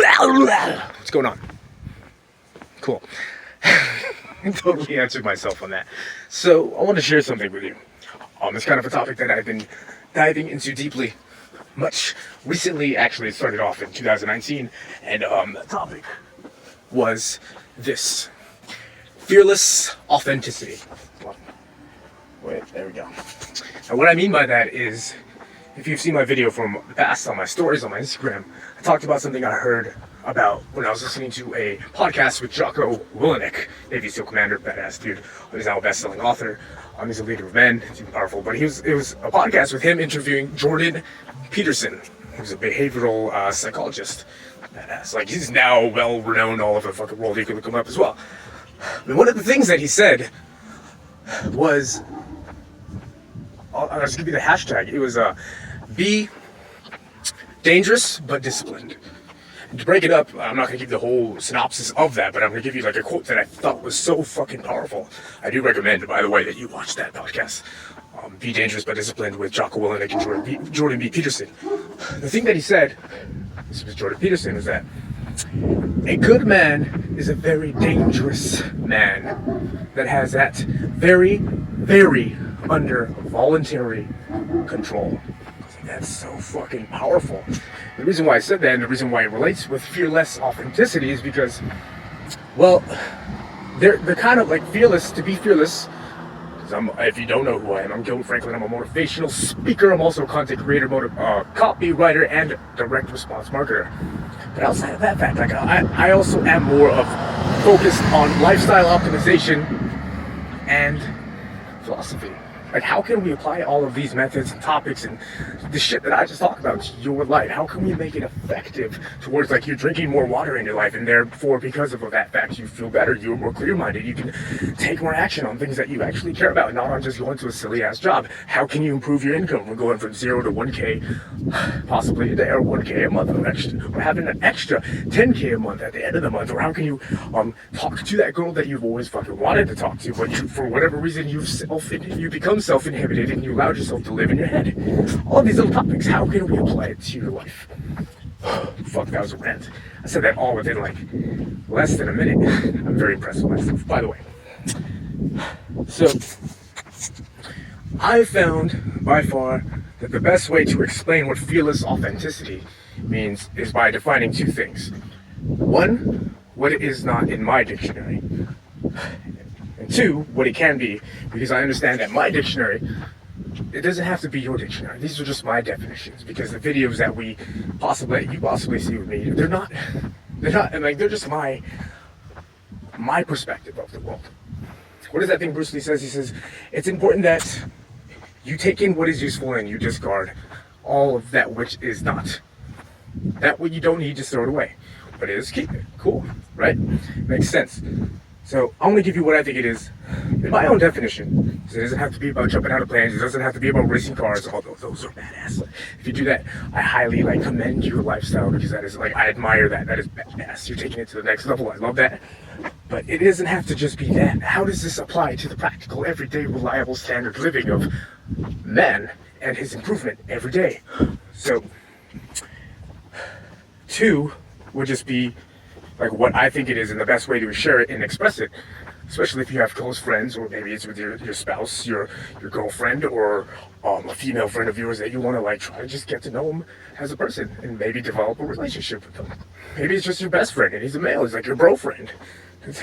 What's going on? Cool. Totally answered myself on that. So I want to share something with you. It's kind of a topic that I've been diving into deeply much recently. Actually, it started off in 2019, and the topic was this: fearless authenticity. Wait, there we go. And what I mean by that is, if you've seen my video from the past on my stories on my Instagram, I talked about something I heard about when I was listening to a podcast with Jocko Willink, Navy SEAL commander, badass dude. He's now a best-selling author. He's a leader of men. He's powerful. But it was a podcast with him interviewing Jordan Peterson, who's a behavioral psychologist. Badass. Like, he's now well-renowned all over the fucking world. You can look him up as well. And one of the things that he said was, I'll just give you the hashtag. It was be dangerous but disciplined. And to break it up, I'm not going to give the whole synopsis of that, but I'm going to give you like a quote that I thought was so fucking powerful. I do recommend, by the way, that you watch that podcast, Be Dangerous but Disciplined, with Jocko Willink and Jordan B. Peterson. The thing that he said, this was Jordan Peterson, was that a good man is a very dangerous man that has that very, very under voluntary control. That's so fucking powerful. The reason why I said that, and the reason why it relates with fearless authenticity, is because, well, they're kind of like fearless. To be fearless, if you don't know who I am, I'm Gilbert Franklin. I'm a motivational speaker. I'm also a content creator, copywriter, and direct response marketer. But outside of that fact, like I also am more of focused on lifestyle optimization and philosophy. Like, how can we apply all of these methods and topics and the shit that I just talked about to your life? How can we make it effective towards, like, you're drinking more water in your life, and therefore, because of that fact, you feel better, you're more clear-minded, you can take more action on things that you actually care about, not on just going to a silly-ass job. How can you improve your income from going from 0 to 1K, possibly a day, or 1K a month, or having an extra 10K a month at the end of the month? Or how can you talk to that girl that you've always fucking wanted to talk to, but for whatever reason, you become self-inhibited and you allowed yourself to live in your head? All these little topics, how can we apply it to your life? Fuck, that was a rant. I said that all within like less than a minute. I'm very impressed with myself, by the way. So, I found by far that the best way to explain what fearless authenticity means is by defining two things. One, what it is not in my dictionary. And two, what it can be, because I understand that my dictionary, it doesn't have to be your dictionary. These are just my definitions, because the videos that you possibly see with me, they're not, like, they're just my perspective of the world. What is that thing Bruce Lee says? He says, it's important that you take in what is useful and you discard all of that which is not. That what you don't need, just throw it away. What it is, keep it. Cool, right? Makes sense. So I'm going to give you what I think it is in my own definition. So it doesn't have to be about jumping out of planes. It doesn't have to be about racing cars, although those are badass. If you do that, I highly commend your lifestyle, because that is I admire that. That is badass. You're taking it to the next level. I love that. But it doesn't have to just be that. How does this apply to the practical, everyday, reliable standard living of man and his improvement every day? So, two would just be like what I think it is, and the best way to share it and express it, especially if you have close friends, or maybe it's with your spouse, your girlfriend, or a female friend of yours that you want to try to just get to know them as a person and maybe develop a relationship with them. Maybe it's just your best friend and he's a male. He's like your bro friend. It's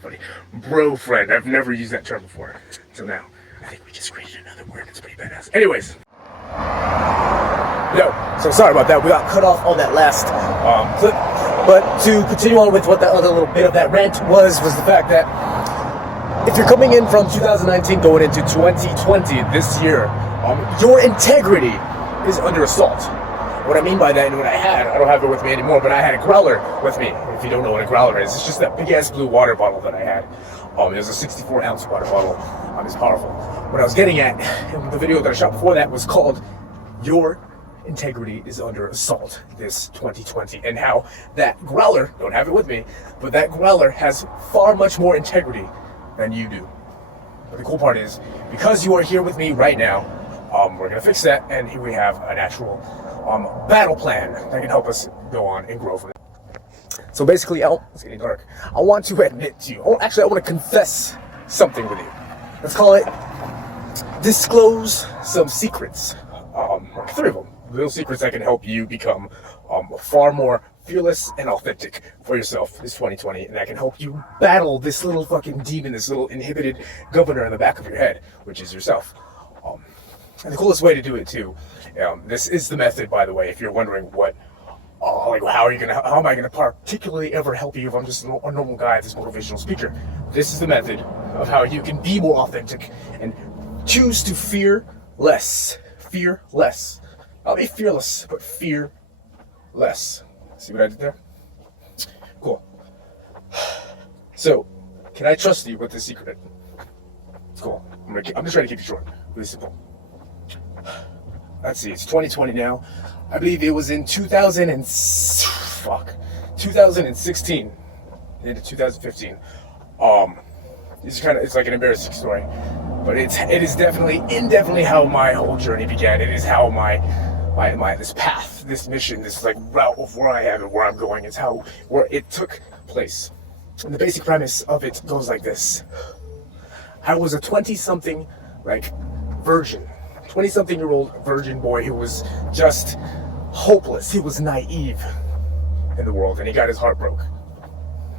funny. Bro friend. I've never used that term before. So now I think we just created another word. It's pretty badass. Anyways. So sorry about that. We got cut off on that last clip. But to continue on with what that other little bit of that rant was the fact that if you're coming in from 2019 going into 2020 this year, your integrity is under assault. What I mean by that, and what I don't have it with me anymore, but I had a growler with me. If you don't know what a growler is, it's just that big ass blue water bottle that I had. It was a 64-ounce water bottle. It's powerful. What I was getting at in the video that I shot before that was called Your Integrity is Under Assault this 2020, and how that growler, don't have it with me, but that growler has far much more integrity than you do. But the cool part is, because you are here with me right now, we're gonna fix that, and here we have an actual battle plan that can help us go on and grow from it. So basically, it's getting dark. I want to admit to you. I want to confess something with you. Let's call it disclose some secrets. Like 3 of them. Little secrets that can help you become far more fearless and authentic for yourself this 2020, and that can help you battle this little fucking demon, this little inhibited governor in the back of your head, which is yourself. And the coolest way to do it too, this is the method, by the way, if you're wondering what, how am I gonna particularly ever help you if I'm just a normal guy, this motivational speaker? This is the method of how you can be more authentic and choose to fear less. Fear less. Not be fearless, but fear less. See what I did there? Cool. So, can I trust you with this secret? Cool. I'm just trying to keep it short. Really simple. Let's see, it's 2020 now. I believe it was in 2016 into 2015. It's like an embarrassing story, but it is definitely how my whole journey began. It is how my this path, this mission, this like route of where I am and where I'm going is where it took place. And the basic premise of it goes like this. I was a 20-something virgin. 20-something-year-old virgin boy who was just hopeless. He was naive in the world, and he got his heart broke.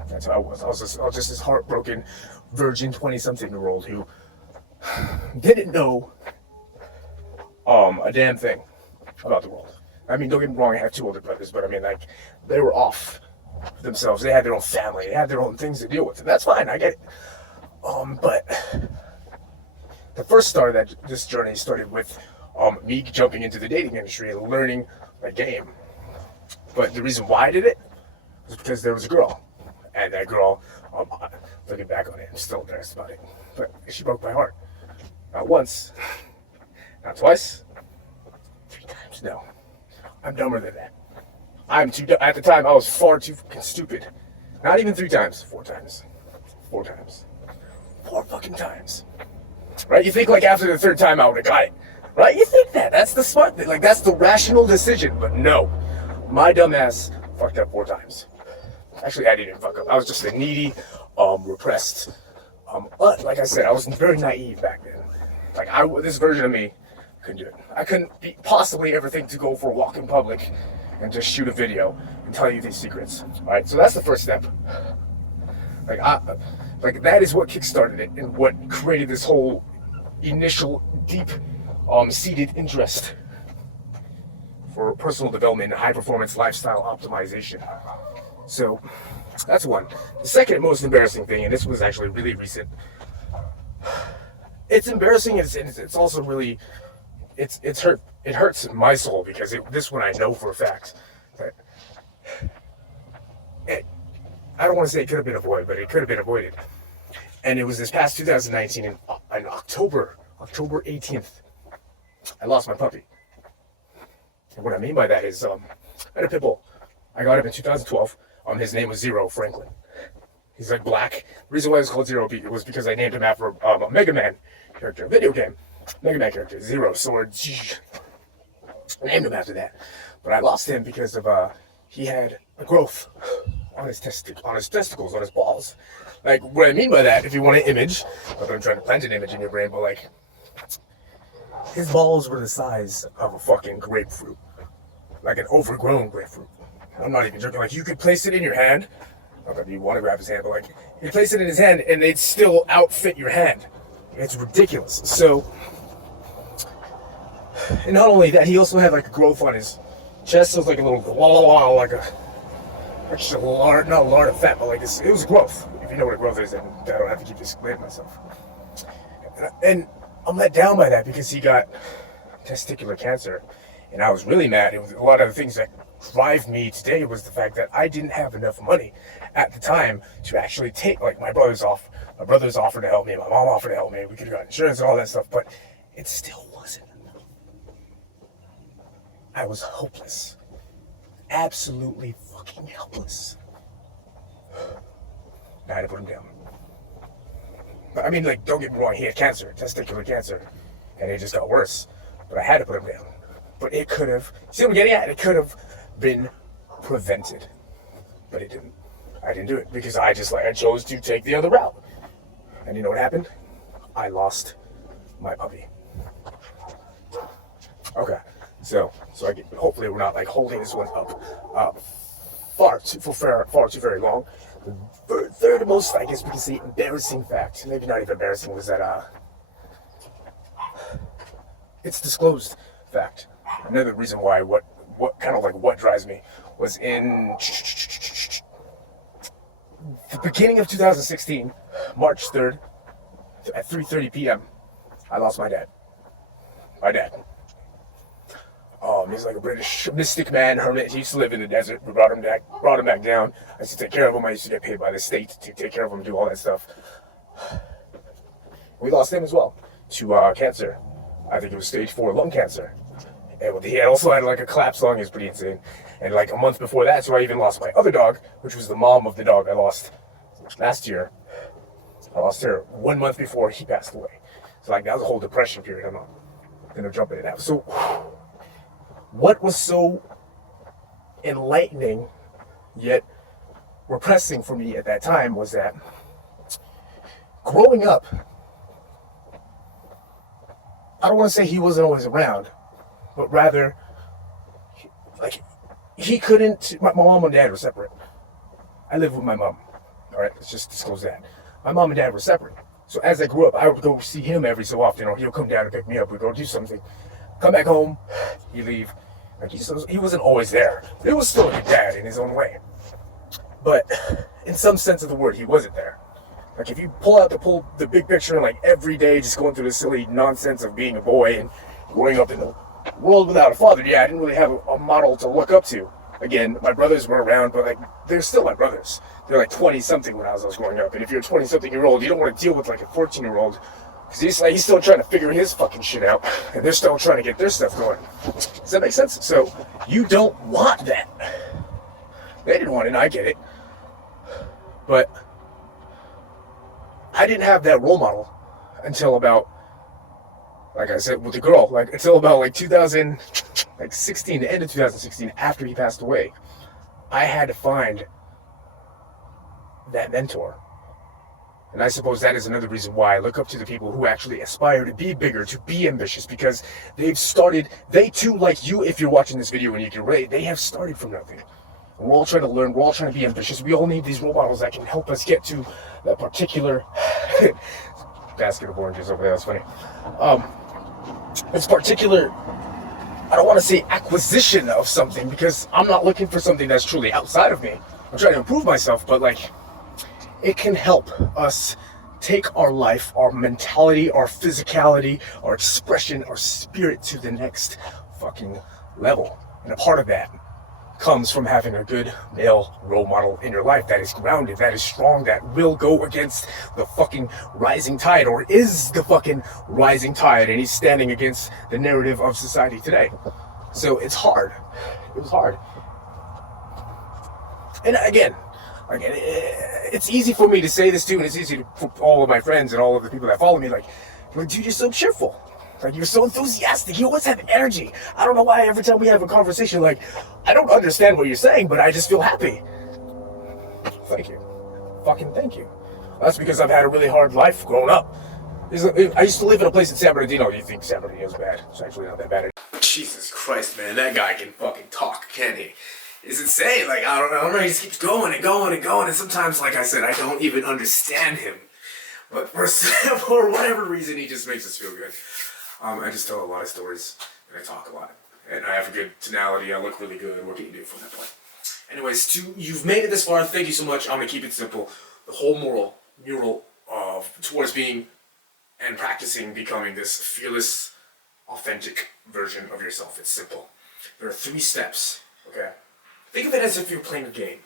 That's how I was. I was just this heartbroken virgin 20-something-year-old who didn't know a damn thing about the world. I mean, don't get me wrong, I have 2 older brothers, but I mean, they were off themselves. They had their own family. They had their own things to deal with, and that's fine. I get it. But the first start of this journey started with me jumping into the dating industry and learning the game. But the reason why I did it was because there was a girl. And that girl, looking back on it, I'm still embarrassed about it. But she broke my heart. Not once, not twice, 3 times. No, I'm dumber than that. I'm too dumb. At the time, I was far too fucking stupid. Not even 3 times, 4 times. 4 times. 4 fucking times. Right? You think after the 3rd time I would have got it. Right? You think that. That's the smart thing. That's the rational decision. But no. My dumb ass fucked up 4 times. Actually, I didn't fuck up. I was just a needy, repressed. Like I said, I was very naive back then. This version of me couldn't do it. I couldn't possibly ever think to go for a walk in public and just shoot a video and tell you these secrets. Alright, so that's the first step. That is what kickstarted it and what created this whole initial deep seated interest for personal development and high performance lifestyle optimization. So that's one. The second most embarrassing thing, and this was actually really recent, it's embarrassing and it's also really it hurts my soul because this one I know for a fact that I don't want to say it could have been avoided, but it could have been avoided. And it was this past 2019 in October 18th, I lost my puppy. And what I mean by that is, I had a pit bull. I got him in 2012. His name was Zero Franklin. He's black. The reason why it was called Zero was because I named him after a Mega Man character, a video game. Mega Man character, Zero Sword. I named him after that. But I lost him because of, he had a growth on his testicles, on his balls. What I mean by that, if you want an image, I'm trying to plant an image in your brain, but his balls were the size of a fucking grapefruit. An overgrown grapefruit. I'm not even joking. You could place it in your hand. Not that you want to grab his hand, but you place it in his hand and they'd still outfit your hand. It's ridiculous. So, and not only that, he also had a growth on his chest. So it was a little, actually not a lard of fat, but it was growth. If you know what a growth is, then I don't have to keep explaining myself. And I'm let down by that because he got testicular cancer, and I was really mad. It was a lot of the things that drive me today was the fact that I didn't have enough money at the time to actually take my brothers offered to help me, my mom offered to help me, we could have got insurance and all that stuff, but it still wasn't enough. I was hopeless. Absolutely fucking helpless. I had to put him down. I mean, don't get me wrong, he had cancer, testicular cancer, and it just got worse. But I had to put him down. But it could have, see what I'm getting at? It could have been prevented. But it didn't. I didn't do it because I chose to take the other route. And you know what happened? I lost my puppy. Okay, so hopefully we're not like holding this one up far too very long. The third most, I guess we can say, embarrassing fact, maybe not even embarrassing, was that it's disclosed fact. Another reason why what drives me was in the beginning of 2016, March 3rd, at 3:30 p.m. I lost my dad. My dad. He's like a British mystic man, hermit. He used to live in the desert. We brought him back down. I used to take care of him. I used to get paid by the state to take care of him, do all that stuff. We lost him as well to cancer. I think it was stage 4 lung cancer. And he also had like a collapsed lung. It was pretty insane. And like a month before that, so I even lost my other dog, which was the mom of the dog I lost last year. I lost her 1 month before he passed away. So like that was a whole depression period. I'm not gonna jump into that. So what was so enlightening yet repressing for me at that time was that growing up, I don't want to say he wasn't always around, but rather, he couldn't. My mom and dad were separate. I lived with my mom. All right, let's just disclose that. My mom and dad were separate. So as I grew up, I would go see him every so often, or he'll come down and pick me up. We'd go do something. Come back home, he'd leave. Like he wasn't always there. But it was still a good dad in his own way. But in some sense of the word, he wasn't there. Like if you pull the big picture and like every day just going through the silly nonsense of being a boy and growing up in the world without a father, yeah, I didn't really have a model to look up to. Again, my brothers were around, but like they're still my brothers. They're like 20-something when I was growing up. And if you're a 20-something-year-old, you don't want to deal with like a 14-year-old. Because he's still trying to figure his fucking shit out. And they're still trying to get their stuff going. Does that make sense? So, you don't want that. They didn't want it, and I get it. But I didn't have that role model until about, like I said, with the girl, like until about like 2016, the end of 2016, after he passed away. I had to find that mentor. And I suppose that is another reason why I look up to the people who actually aspire to be bigger, to be ambitious, because they too, like you, if you're watching this video and you can relate, they have started from nothing. And we're all trying to learn, we're all trying to be ambitious. We all need these role models that can help us get to that particular basket of oranges over there, that's funny. This particular, I don't want to say acquisition of something, because I'm not looking for something that's truly outside of me. I'm trying to improve myself, but like, it can help us take our life, our mentality, our physicality, our expression, our spirit to the next fucking level. And a part of that comes from having a good male role model in your life that is grounded, that is strong, that will go against the fucking rising tide, or is the fucking rising tide, and he's standing against the narrative of society today. So it's hard. It was hard. And again, it's easy for me to say this too, and it's easy for all of my friends and all of the people that follow me, like, dude, you're so cheerful. Like, you're so enthusiastic. You always have energy. I don't know why every time we have a conversation, like, I don't understand what you're saying, but I just feel happy. Thank you. Fucking thank you. That's because I've had a really hard life growing up. I used to live in a place in San Bernardino. You think San Bernardino's bad? It's actually not that bad. Jesus Christ, man. That guy can fucking talk, can't he? It's insane. Like, I don't know. He just keeps going and going and going. And sometimes, like I said, I don't even understand him. But for whatever reason, he just makes us feel good. I just tell a lot of stories, and I talk a lot. And I have a good tonality. I look really good. What can you do from that point? Anyways, you've made it this far. Thank you so much. I'm going to keep it simple. The whole mural towards being and practicing becoming this fearless, authentic version of yourself. It's simple. There are 3 steps, okay? Think of it as if you're playing a game.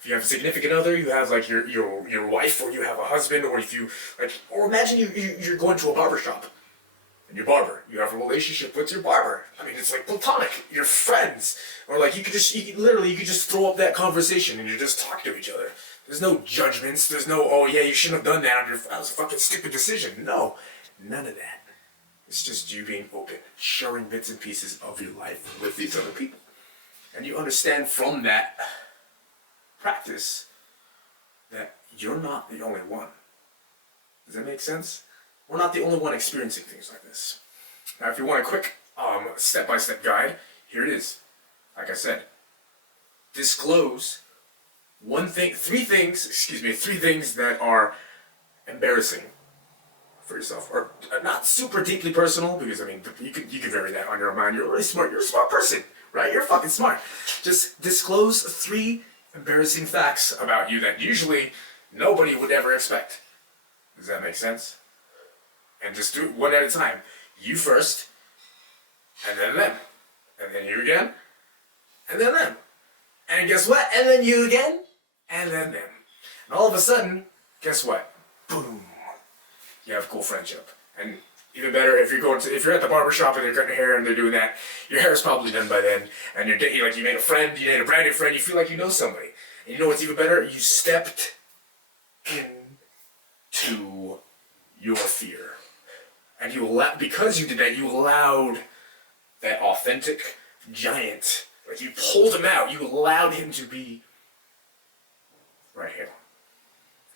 If you have a significant other, you have like your wife, or you have a husband, or if you like, or imagine you're going to a barber shop, and your barber, you have a relationship with your barber. I mean, it's like platonic. You're friends, or like you could just throw up that conversation and you just talk to each other. There's no judgments. There's no, oh yeah, you shouldn't have done that. That was a fucking stupid decision. No, none of that. It's just you being open, sharing bits and pieces of your life with these other people. And you understand from that practice that you're not the only one. Does that make sense? We're not the only one experiencing things like this. Now, if you want a quick step-by-step guide, here it is. Like I said, disclose three things that are embarrassing for yourself, or not super deeply personal, because I mean, you can vary that on your mind. You're really smart. You're a smart person, right? You're fucking smart. Just disclose 3 embarrassing facts about you that usually nobody would ever expect. Does that make sense? And just do it one at a time. You first, and then them, and then you again, and then them. And guess what? And then you again, and then them. And all of a sudden, guess what? Boom. You have a cool friendship. And even better, if you're at the barber shop and they're cutting your hair and they're doing that, your hair is probably done by then, and you made a friend, you made a brand new friend, you feel like you know somebody. And you know what's even better? You stepped into your fear. And because you did that, you allowed that authentic giant, like you pulled him out, you allowed him to be right here.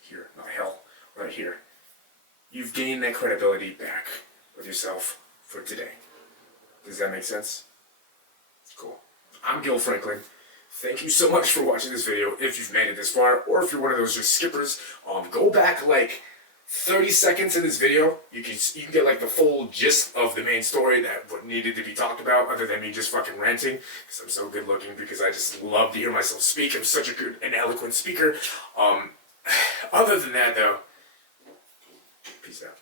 Here, not hell, right here. You've gained that credibility back with yourself for today. Does that make sense? Cool. I'm Gil Franklin. Thank you so much for watching this video. If you've made it this far, or if you're one of those just skippers, go back like 30 seconds in this video. You can get like the full gist of the main story, that what needed to be talked about, other than me just fucking ranting, because I'm so good looking, because I just love to hear myself speak. I'm such a good and eloquent speaker. Other than that though, peace out.